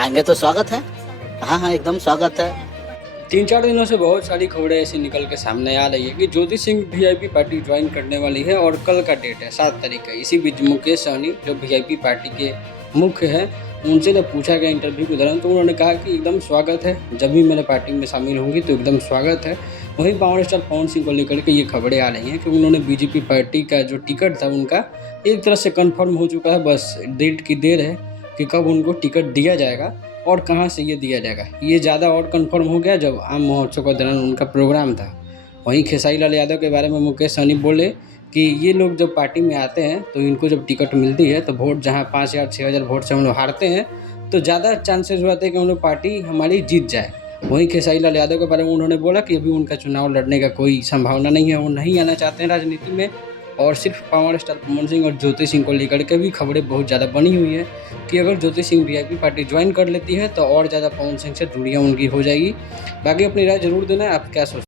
आएंगे तो स्वागत है। हाँ हाँ, एकदम स्वागत है। 3-4 दिनों से बहुत सारी खबरें ऐसी निकल के सामने आ रही है कि Jyoti Singh VIP party join करने वाली है और कल का डेट है 7 तारीख का। इसी बीच मुकेश सहनी जो वीआईपी पार्टी के मुख्य हैं, उनसे जब पूछा गया इंटरव्यू के दौरान तो उन्होंने कहा कि एकदम स्वागत है, जब भी मेरे पार्टी में शामिल होंगी तो एकदम स्वागत है। वहीं पावर स्टार पवन सिंह को लेकर के ये खबरें आ रही हैं कि उन्होंने बीजेपी पार्टी का जो टिकट था उनका एक तरह से कन्फर्म हो चुका है, बस डेट की देर है कि कब उनको टिकट दिया जाएगा और कहाँ से ये दिया जाएगा। ये ज़्यादा और कंफर्म हो गया जब आम महोत्सव के दौरान उनका प्रोग्राम था। वहीं खेसारी लाल यादव के बारे में मुकेश सहनी बोले कि ये लोग जब पार्टी में आते हैं तो इनको जब टिकट मिलती है तो वोट जहाँ 5,000 6,000 वोट से हम लोग हारते हैं तो ज़्यादा चांसेस रहते हैं कि हम लोग पार्टी हमारी जीत जाए। वहीं खेसारी लाल यादव के बारे में उन्होंने बोला कि अभी उनका चुनाव लड़ने का कोई संभावना नहीं है, वो नहीं आना चाहते हैं राजनीति में। और सिर्फ पावर स्टार पवन सिंह और ज्योति सिंह को लेकर के भी खबरें बहुत ज़्यादा बनी हुई है कि अगर Jyoti Singh VIP party join कर लेती है तो और ज़्यादा पवन सिंह से दूरियां उनकी हो जाएगी। बाकी अपनी राय जरूर देना, आप क्या सोचते हैं।